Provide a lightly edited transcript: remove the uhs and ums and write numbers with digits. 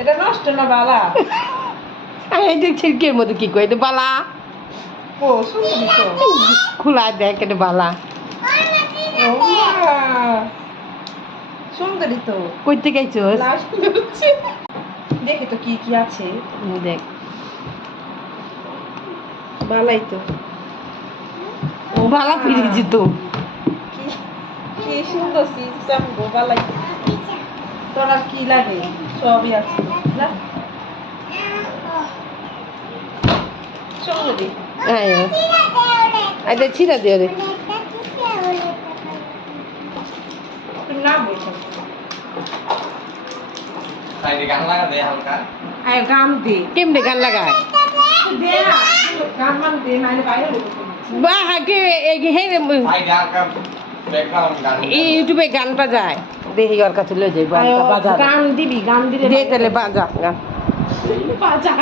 এটা নষ্ট না বালা এই যে ছিলকের মধ্যে কি কই এটা বালা ও সুন্দরী তো খোলা দেখ এটা বালা ও মা সুন্দরী তো কইতে গেছস লাশ বেরোচ্ছে দেখি তো কি কি আছে দেখ বালাই তো ও বালা ফিরেছি তো কি কি সুন্দর সিস্টেম গো বালাই তোর আর কি লাগে সবই আছে না সুন্দরী আয় আইতে ছিড়া দিও রে তুমি না বলছো সাইডে গান লাগা দে হালকা আয় গান দে কেমনে গান লাগায় দে না গান মান দে নাইলে বাইরে হইব বা হাকে এই হে সাইডে হালকা ব্যাকগ্রাউন্ড গান ইউটিউবে গান বাজায় দেখি ওর কাছে লয়ে যাই বাজা গান দিবি গান দিলে দে তাহলে বাজা গান বাজা